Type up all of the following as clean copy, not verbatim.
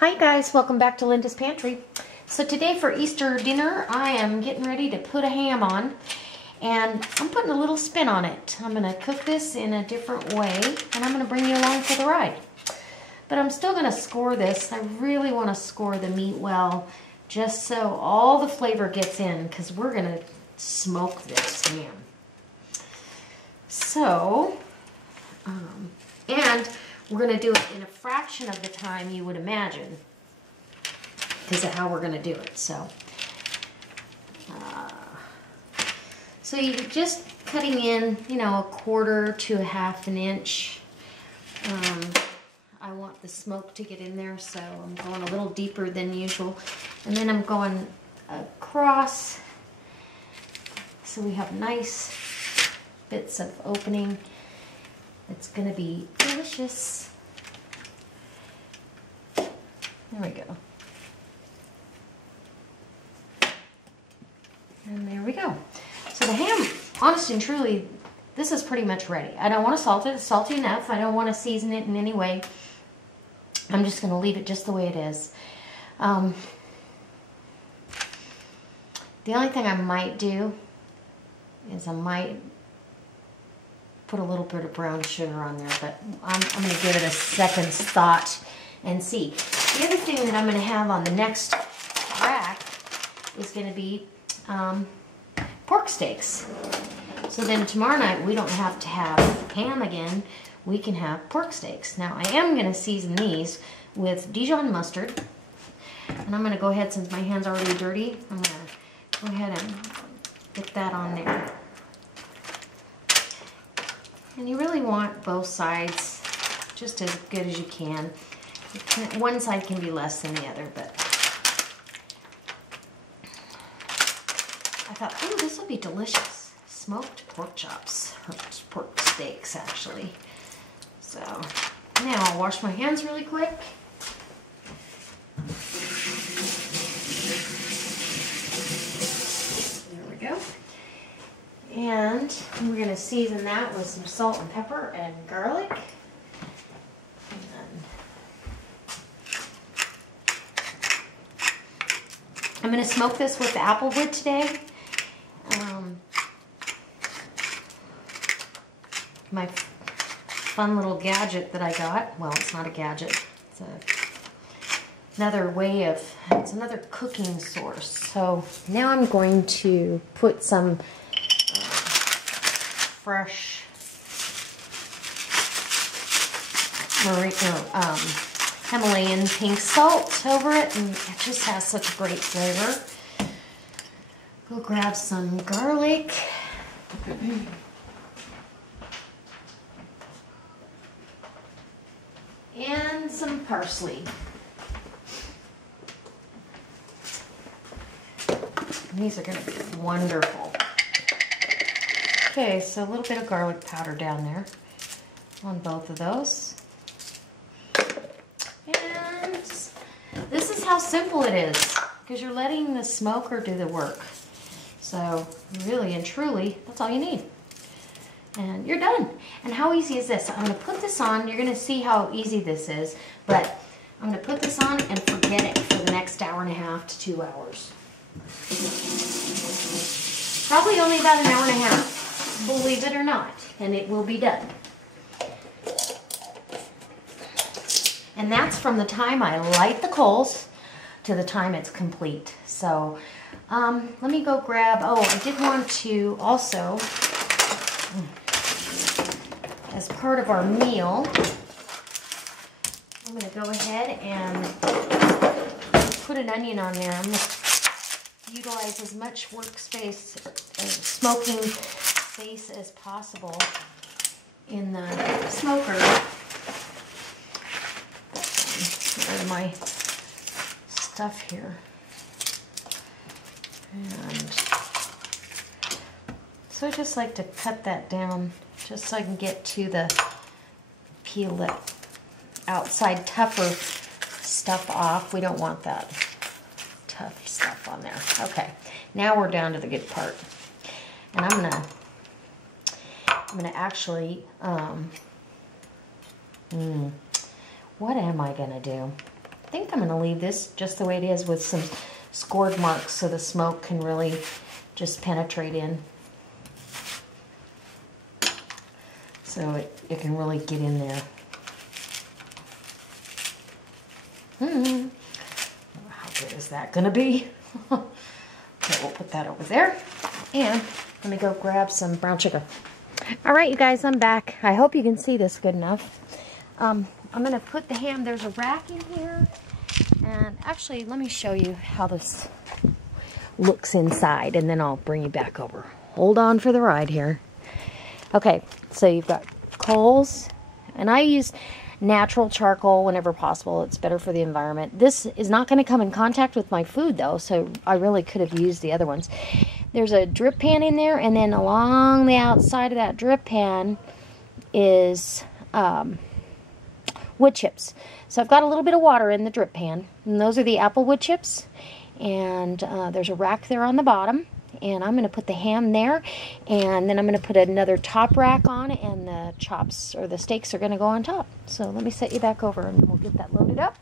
Hi guys, welcome back to Linda's Pantry. So today for Easter dinner, I am getting ready to put a ham on, and I'm putting a little spin on it. I'm going to cook this in a different way, and I'm going to bring you along for the ride. But I'm still going to score this. I really want to score the meat well, just so all the flavor gets in, because we're going to smoke this ham. So, and we're going to do it in a fraction of the time you would imagine, because of how we're going to do it. So you're just cutting in, you know, 1/4 to 1/2 inch. I want the smoke to get in there, so I'm going a little deeper than usual. And then I'm going across, so we have nice bits of opening. It's going to be delicious. There we go. And there we go. So the ham, honest and truly, this is pretty much ready. I don't want to salt it. It's salty enough. I don't want to season it in any way. I'm just going to leave it just the way it is. The only thing I might do is I might put a little bit of brown sugar on there, but I'm going to give it a second thought and see. The other thing that I'm going to have on the next rack is going to be pork steaks. So then tomorrow night we don't have to have ham again. We can have pork steaks. Now I am going to season these with Dijon mustard. And I'm going to go ahead, since my hand's already dirty, I'm going to go ahead and get that on there. And you really want both sides just as good as you can. One side can be less than the other, but I thought, oh, this will be delicious. Smoked pork chops, or pork steaks actually. So now I'll wash my hands really quick. There we go. And we're going to season that with some salt and pepper and garlic. And I'm going to smoke this with the apple wood today. My fun little gadget that I got, well, it's not a gadget, it's another way of, it's another cooking source. So now I'm going to put some fresh Himalayan pink salt over it, and it just has such a great flavor. Go grab some garlic. And some parsley. These are going to be wonderful. Okay, so a little bit of garlic powder down there on both of those. And this is how simple it is, because you're letting the smoker do the work. So really and truly, that's all you need. And you're done. And how easy is this? I'm going to put this on. You're going to see how easy this is. But I'm going to put this on and forget it for the next 1.5 to 2 hours. Probably only about 1.5 hours, believe it or not. And it will be done. And that's from the time I light the coals to the time it's complete. So let me go grab, oh, I did want to also, as part of our meal, I'm going to go ahead and put an onion on there. I'm going to utilize as much workspace, smoking space as possible in the smoker. Get rid of my stuff here. And so I just like to cut that down just so I can get to the peel that outside tougher stuff off. We don't want that tough stuff on there. Okay, now we're down to the good part. And I'm gonna actually what am I gonna do? think I'm going to leave this just the way it is with some scored marks so the smoke can really just penetrate in. So it can really get in there. How good is that going to be? Okay, we'll put that over there. And let me go grab some brown sugar. All right, you guys, I'm back. I hope you can see this good enough. I'm going to put the ham, there's a rack in here. And actually, let me show you how this looks inside, and then I'll bring you back over. Hold on for the ride here. Okay, so you've got coals, and I use natural charcoal whenever possible. It's better for the environment. This is not going to come in contact with my food, though, so I really could have used the other ones. There's a drip pan in there, and then along the outside of that drip pan is wood chips. So I've got a little bit of water in the drip pan, and those are the apple wood chips. And there's a rack there on the bottom, and I'm going to put the ham there, and then I'm going to put another top rack on, and the chops or the steaks are going to go on top. So let me set you back over, and we'll get that loaded up.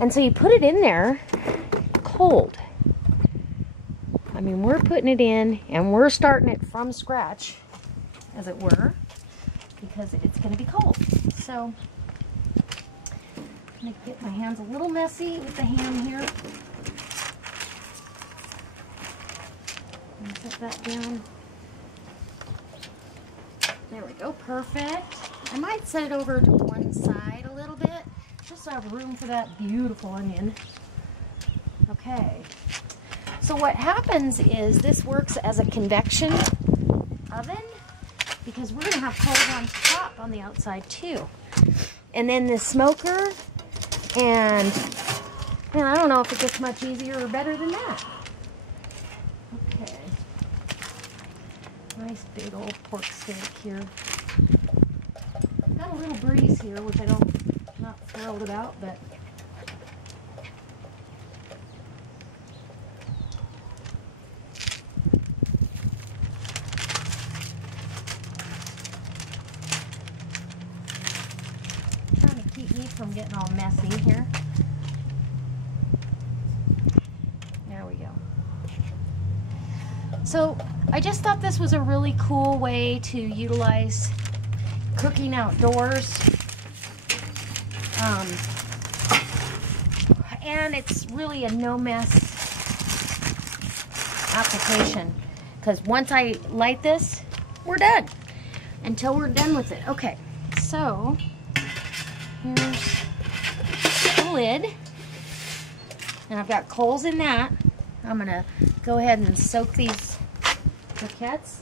And so you put it in there cold. I mean, we're putting it in, and we're starting it from scratch, as it were, because it's going to be cold. So I'm going to get my hands a little messy with the ham here. Set that down. There we go, perfect. I might set it over to one side a little bit, just so I have room for that beautiful onion. Okay. So what happens is this works as a convection oven, because we're going to have coals on top on the outside too. And then the smoker, and man, I don't know if it gets much easier or better than that. Okay. Nice big old pork steak here. Got a little breeze here, which I'm not thrilled about, but trying to keep me from getting all messy here. There we go. So I just thought this was a really cool way to utilize cooking outdoors. And it's really a no mess application, because once I light this, we're done until we're done with it. Okay, so here's the lid, and I've got coals in that. I'm gonna go ahead and soak these briquettes,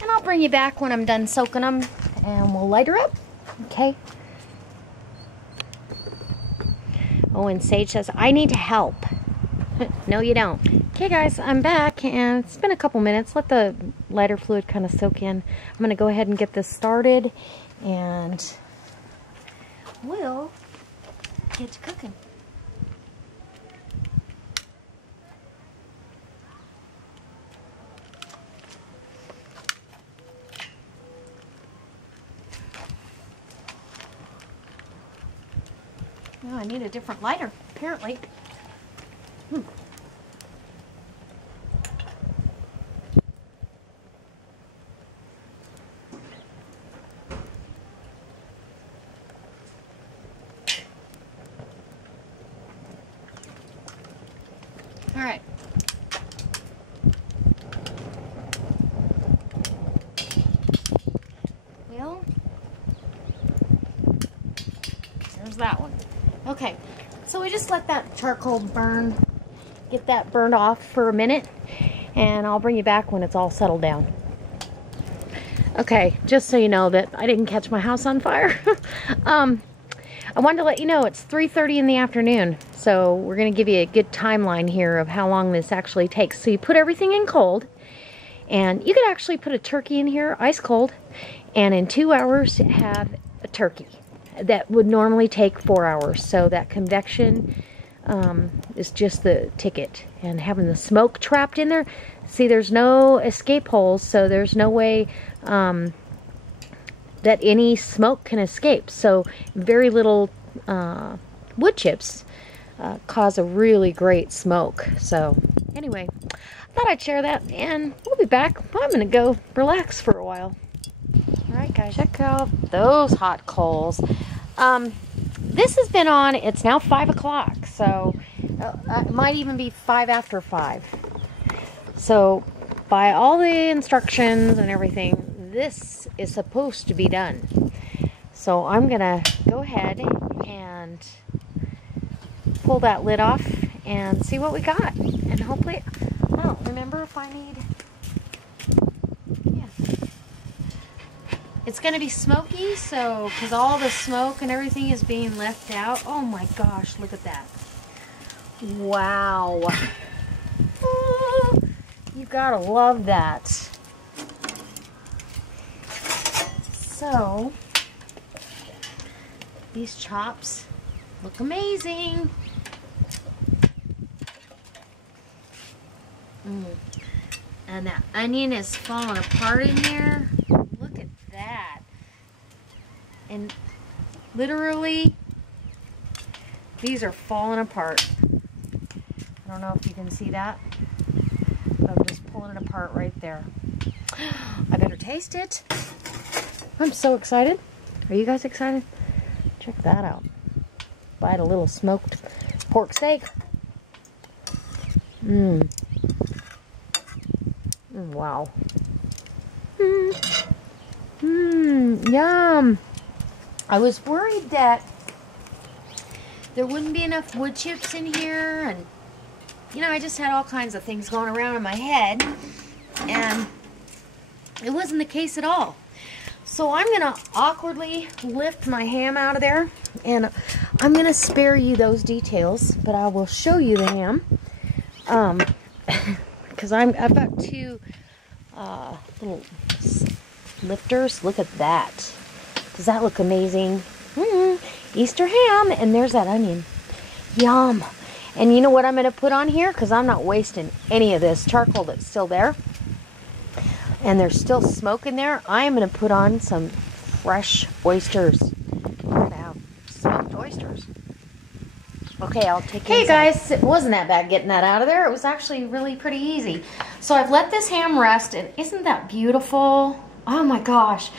and I'll bring you back when I'm done soaking them, and we'll light her up. Okay. Oh, and Sage says, I need to help. No, you don't. Okay, guys, I'm back, and it's been a couple minutes. Let the lighter fluid kind of soak in. I'm going to go ahead and get this started, and we'll get to cooking. Oh, I need a different lighter, apparently. All right. Well, there's that one. Okay, so we just let that charcoal burn, get that burned off for a minute, and I'll bring you back when it's all settled down. Okay, just so you know that I didn't catch my house on fire. I wanted to let you know it's 3:30 in the afternoon, so we're going to give you a good timeline here of how long this actually takes. So you put everything in cold, and you could actually put a turkey in here, ice cold, and in 2 hours have a turkey. That would normally take 4 hours, so that convection is just the ticket. And having the smoke trapped in there, see, there's no escape holes, so there's no way that any smoke can escape. So very little wood chips cause a really great smoke. So anyway, I thought I'd share that, and we'll be back. I'm gonna go relax for a while. All right, guys, check out those hot coals. This has been on, it's now 5 o'clock, so it might even be 5 after 5. So by all the instructions and everything, this is supposed to be done. So I'm gonna go ahead and pull that lid off and see what we got. And hopefully, I don't remember if I need, yeah. It's gonna be smoky, so, because all the smoke and everything is being left out. Oh my gosh, look at that. Wow. Oh, you gotta love that. So, these chops look amazing. And that onion is falling apart in there. Look at that. And literally, these are falling apart. I don't know if you can see that. I'm just pulling it apart right there. I better taste it. I'm so excited. Are you guys excited? Check that out. Bite a little smoked pork steak. Wow. Yum. I was worried that there wouldn't be enough wood chips in here, and you know, I just had all kinds of things going around in my head, and it wasn't the case at all. So I'm gonna awkwardly lift my ham out of there, and I'm gonna spare you those details, but I will show you the ham. Because I've got two little lifters. Look at that. Does that look amazing? Easter ham, and there's that onion. Yum. And you know what I'm going to put on here? Because I'm not wasting any of this charcoal that's still there. And there's still smoke in there. I am going to put on some fresh oysters. We're going to have smoked oysters. Okay, I'll take it. Hey guys, it wasn't that bad getting that out of there. It was actually really pretty easy. So I've let this ham rest, and isn't that beautiful? Oh my gosh.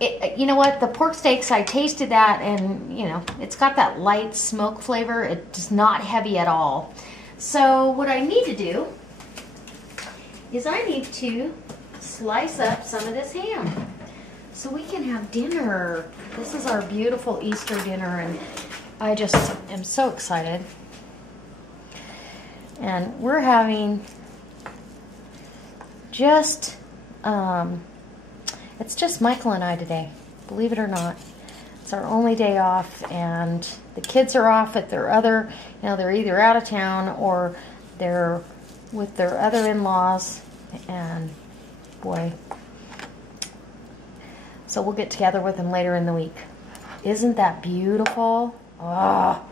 You know what? The pork steaks, I tasted that, and you know, it's got that light smoke flavor. It's not heavy at all. So what I need to do is I need to slice up some of this ham so we can have dinner. This is our beautiful Easter dinner, and I just am so excited. And we're having just, it's just Michael and I today, believe it or not. It's our only day off, and the kids are off at their other, you know, they're either out of town or they're with their other in-laws, and boy. So we'll get together with them later in the week. Isn't that beautiful? Oh,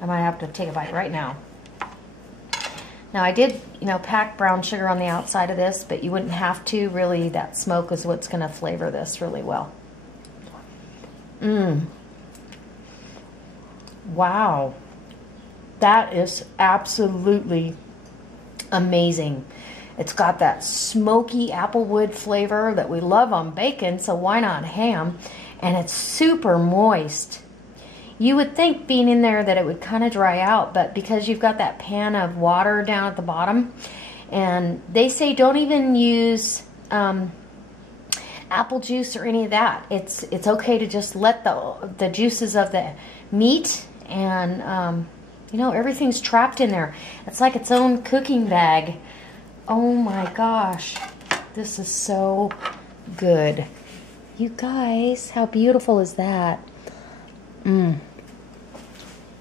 I might have to take a bite right now. Now I did, you know, pack brown sugar on the outside of this, but you wouldn't have to. Really, that smoke is what's going to flavor this really well. Wow. That is absolutely amazing. It's got that smoky applewood flavor that we love on bacon, so why not ham? And it's super moist. You would think being in there that it would kind of dry out, but because you've got that pan of water down at the bottom, and they say don't even use apple juice or any of that. It's okay to just let the juices of the meat and you know, everything's trapped in there. It's like its own cooking bag. Oh my gosh, this is so good. You guys, how beautiful is that?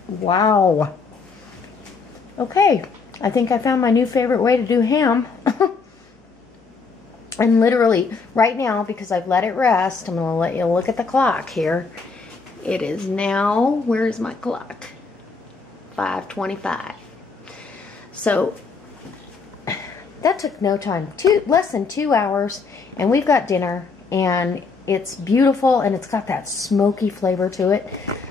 Wow. Okay, I think I found my new favorite way to do ham. And literally, right now, because I've let it rest, I'm going to let you look at the clock here. It is now, where is my clock? 5:25. So, that took no time. Less than 2 hours, and we've got dinner. and it's beautiful, and it's got that smoky flavor to it.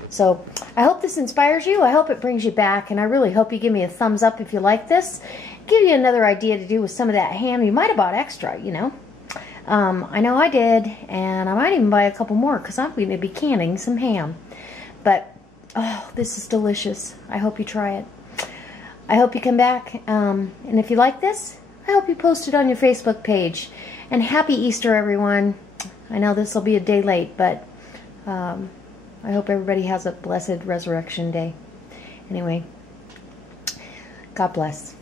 So I hope this inspires you. I hope it brings you back, and I really hope you give me a thumbs up if you like this. Give you another idea to do with some of that ham. You might have bought extra, you know. I know I did, and I might even buy a couple more because I'm going to be canning some ham. But, oh, this is delicious. I hope you try it. I hope you come back, and if you like this, I hope you post it on your Facebook page. And happy Easter, everyone. I know this will be a day late, but I hope everybody has a blessed Resurrection Day. Anyway, God bless.